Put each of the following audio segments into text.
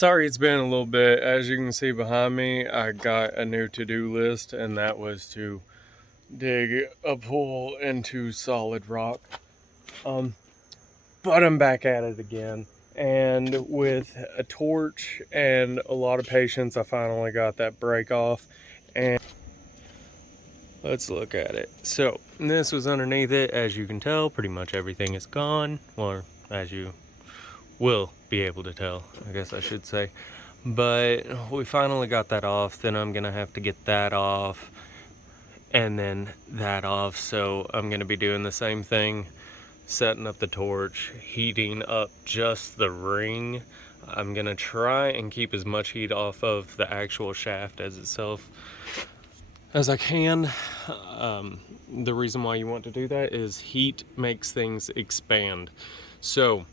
Sorry it's been a little bit. As you can see behind me, I got a new to-do list, and that was to dig a pool into solid rock. But I'm back at it again. And with a torch and a lot of patience, I finally got that break off. And let's look at it. So this was underneath it. As you can tell, pretty much everything is gone. Or as you will be able to tell, I guess I should say. But we finally got that off. Then I'm gonna have to get that off and then that off. So I'm gonna be doing the same thing, setting up the torch, heating up just the ring. I'm gonna try and keep as much heat off of the actual shaft as itself as I can. The reason why you want to do that is heat makes things expand. So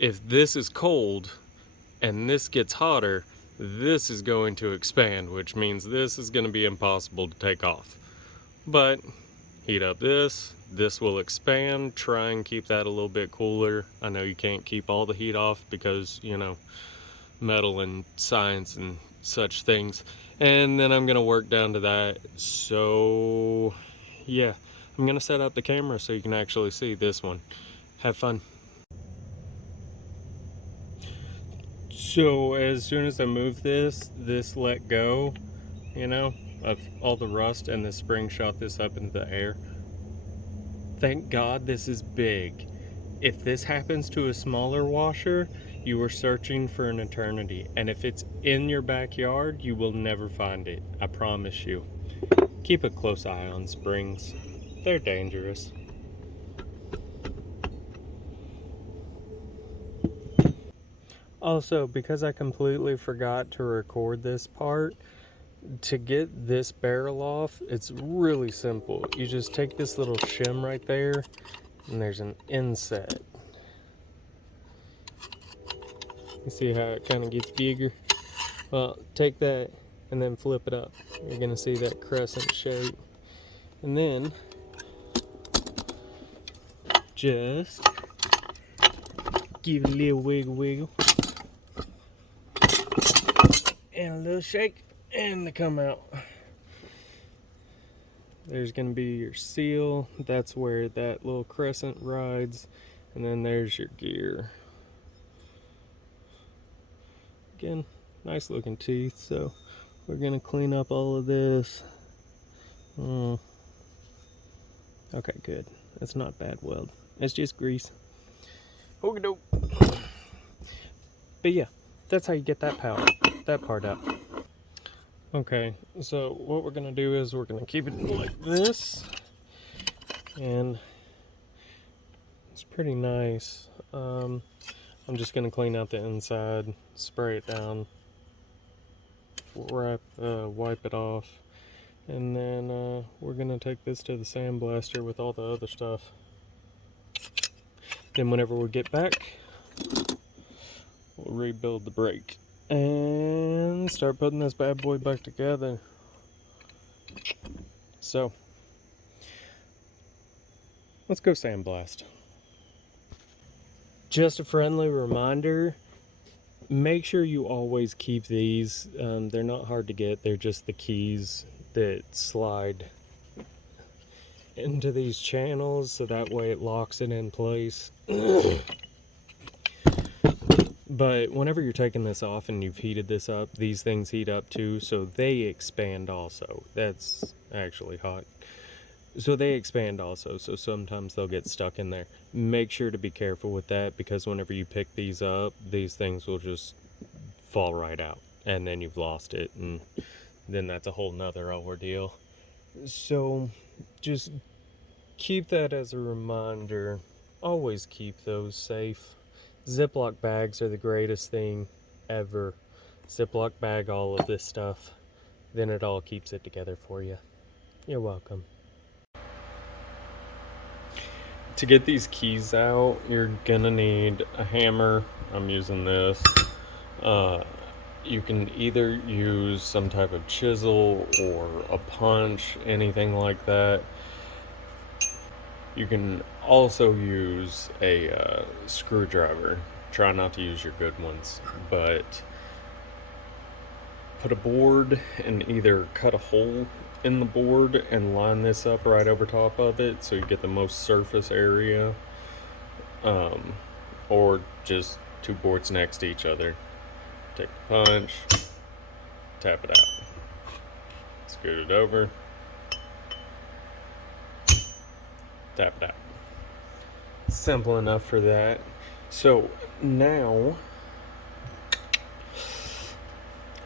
if this is cold and this gets hotter, this is going to expand, which means this is going to be impossible to take off. But heat up this will expand. Try and keep that a little bit cooler. I know you can't keep all the heat off because, metal and science and such things. And then I'm going to work down to that. So, yeah, I'm going to set up the camera so you can actually see this one. Have fun. So as soon as I move this let go, of all the rust, and the spring shot this up into the air. Thank God this is big. If this happens to a smaller washer, you are searching for an eternity. And if it's in your backyard, you will never find it. I promise you. Keep a close eye on springs. They're dangerous. Also, because I completely forgot to record this part, to get this barrel off, it's really simple. You just take this little shim right there, and there's an inset. You see how it kind of gets bigger? Well, take that and then flip it up. You're gonna see that crescent shape. And then just give it a little wiggle wiggle and a little shake, and they come out. There's gonna be your seal. That's where that little crescent rides. And then there's your gear. Again, nice looking teeth. So we're gonna clean up all of this. Okay, good. That's not bad weld. It's just grease. Okey doke. But yeah, that's how you get that part out. Okay, so what we're gonna do is we're gonna keep it like this, and it's pretty nice. I'm just gonna clean out the inside, spray it down, wipe it off, and then we're gonna take this to the sandblaster with all the other stuff. Then whenever we get back, we'll rebuild the brake and start putting this bad boy back together. So let's go sandblast. Just a friendly reminder, make sure you always keep these. They're not hard to get. They're just the keys that slide into these channels, so that way it locks it in place. But whenever you're taking this off and you've heated this up, these things heat up too, so they expand also. That's actually hot. So they expand also, so sometimes they'll get stuck in there. Make sure to be careful with that, because whenever you pick these up, these things will just fall right out, and then you've lost it, and then that's a whole nother ordeal. So just keep that as a reminder. Always keep those safe. Ziploc bags are the greatest thing ever. Ziploc bag all of this stuff, then it all keeps it together for you. You're welcome. To get these keys out, you're gonna need a hammer. I'm using this. You can either use some type of chisel or a punch, anything like that. You can also use a screwdriver. Try not to use your good ones, but put a board and either cut a hole in the board and line this up right over top of it so you get the most surface area, or just two boards next to each other. Take the punch, tap it out, scoot it over, tap it out. Simple enough for that. So now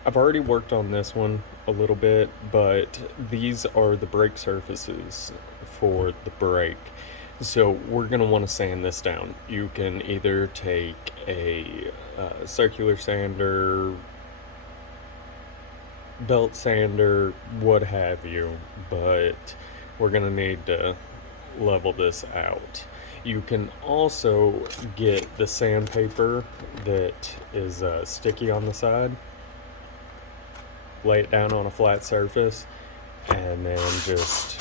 I've already worked on this one a little bit, but these are the brake surfaces for the brake. So we're going to want to sand this down. You can either take a circular sander, belt sander, what have you, but we're going to need to level this out. You can also get the sandpaper that is sticky on the side, lay it down on a flat surface, and then just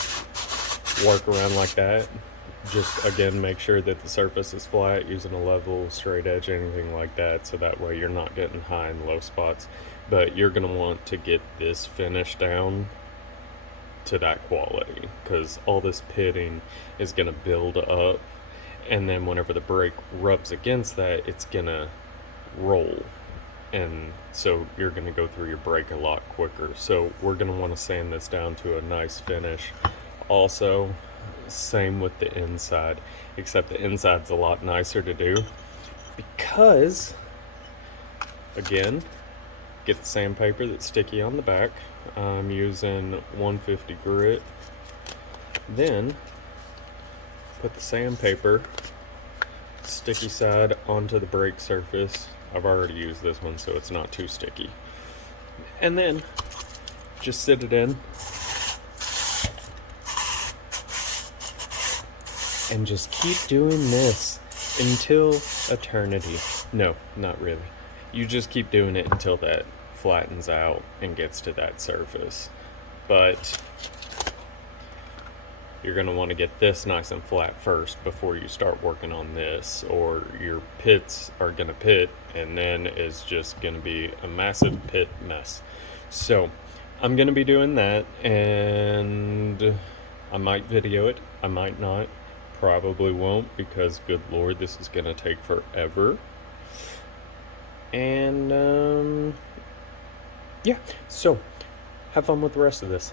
work around like that. Just again, make sure that the surface is flat using a level, straight edge, anything like that, so that way you're not getting high and low spots. But you're going to want to get this finish down to that quality, because all this pitting is going to build up, and then whenever the brake rubs against that, it's going to roll, and so you're going to go through your brake a lot quicker. So we're going to want to sand this down to a nice finish. Also, same with the inside, except the inside's a lot nicer to do, because again, get the sandpaper that's sticky on the back. I'm using 150 grit. Then put the sandpaper sticky side onto the brake surface. I've already used this one, so it's not too sticky. And then just sit it in and just keep doing this until eternity. No, not really. You just keep doing it until that flattens out and gets to that surface. But you're going to want to get this nice and flat first before you start working on this, or your pits are going to pit, and then it's just going to be a massive pit mess. So I'm going to be doing that, and I might video it, I might not, probably won't, because good lord, this is going to take forever. And yeah, so have fun with the rest of this.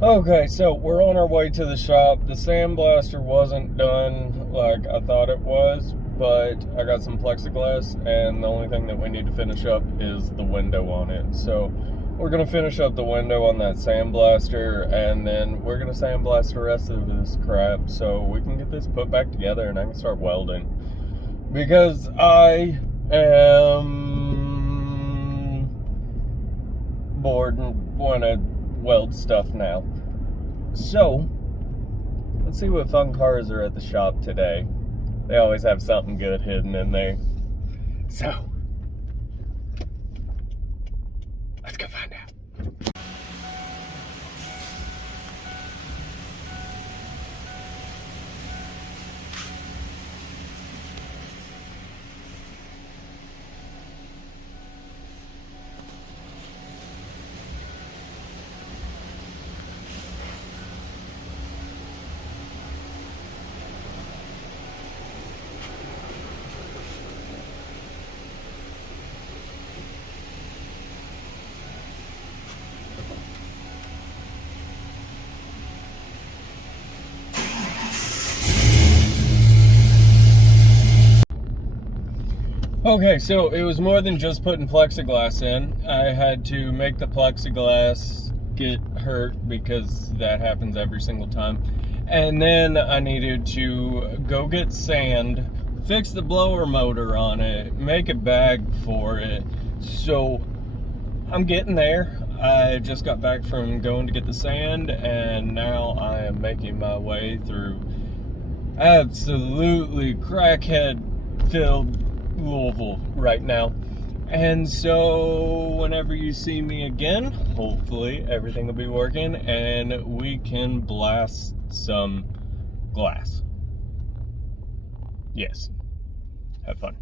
Okay, so we're on our way to the shop. The sandblaster wasn't done like I thought it was, but I got some plexiglass, and the only thing that we need to finish up is the window on it. So we're gonna finish up the window on that sandblaster, and then we're gonna sandblast the rest of this crap so we can get this put back together and I can start welding. Because I am bored and want to weld stuff now. So let's see what fun cars are at the shop today. They always have something good hidden in there. So let's go find out. Okay, so it was more than just putting plexiglass in. I had to make the plexiglass get hurt, because that happens every single time. And then I needed to go get sand, fix the blower motor on it, make a bag for it. So I'm getting there. I just got back from going to get the sand, and now I am making my way through absolutely crackhead-filled Louisville right now. And so whenever you see me again, hopefully everything will be working and we can blast some glass. Yes, have fun.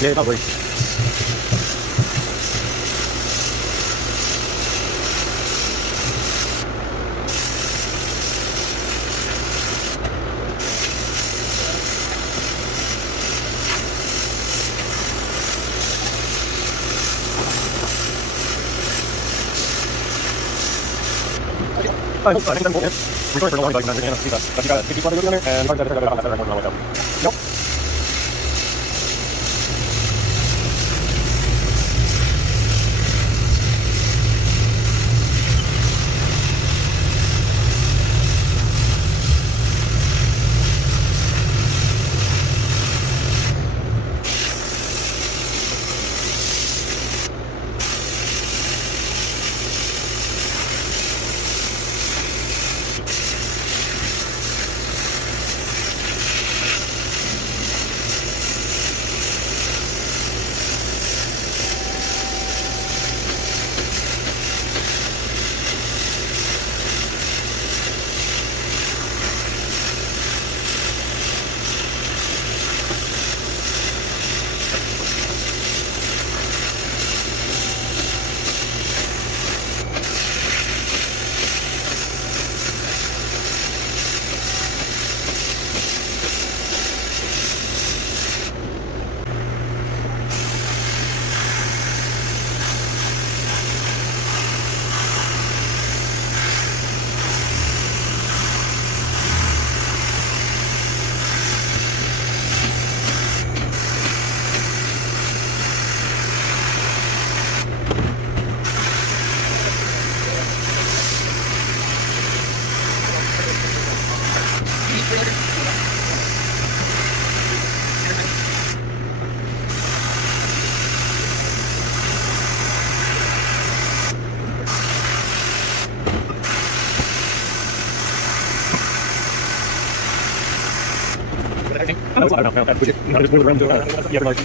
Yeah, probably. Recording for a long time, but you got 60 on there, and you got Nope. I don't know. Just move the room to yeah, like.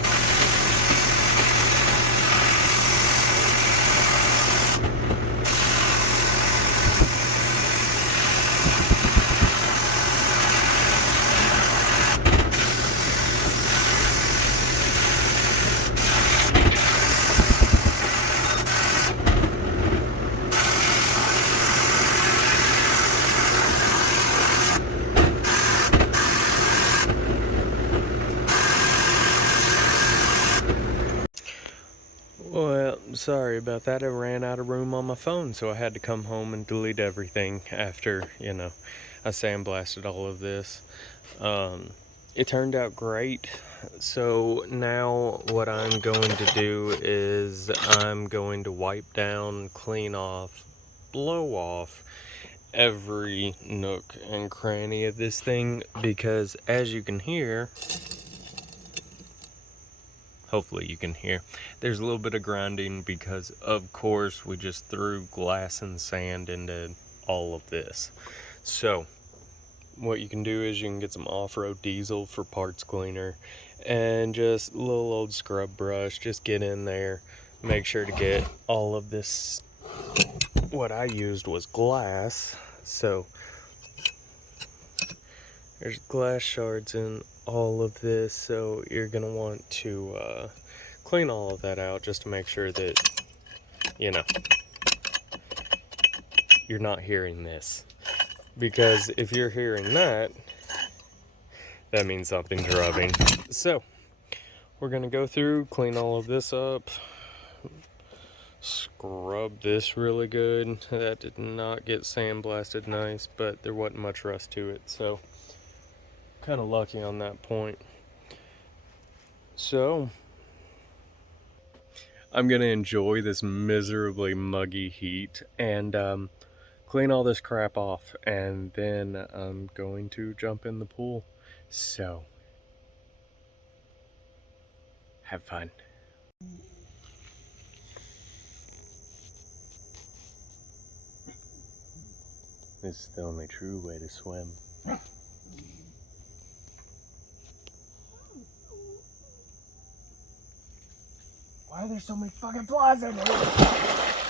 Well, sorry about that. I ran out of room on my phone, so I had to come home and delete everything after, I sandblasted all of this. It turned out great. So now what I'm going to do is I'm going to wipe down, clean off, blow off every nook and cranny of this thing, because as you can hear, hopefully you can hear, there's a little bit of grinding because of course we just threw glass and sand into all of this. So what you can do is you can get some off-road diesel for parts cleaner and just a little old scrub brush, just get in there, make sure to get all of this. What I used was glass, so there's glass shards in all of this, so you're gonna want to clean all of that out just to make sure that you're not hearing this, because if you're hearing that, that means something's rubbing. So we're gonna go through, clean all of this up, scrub this really good. That did not get sandblasted nice, but there wasn't much rust to it, so kind of lucky on that point. So I'm gonna enjoy this miserably muggy heat and clean all this crap off, and then I'm going to jump in the pool. So, have fun. This is the only true way to swim. Why are there so many fucking flies in here?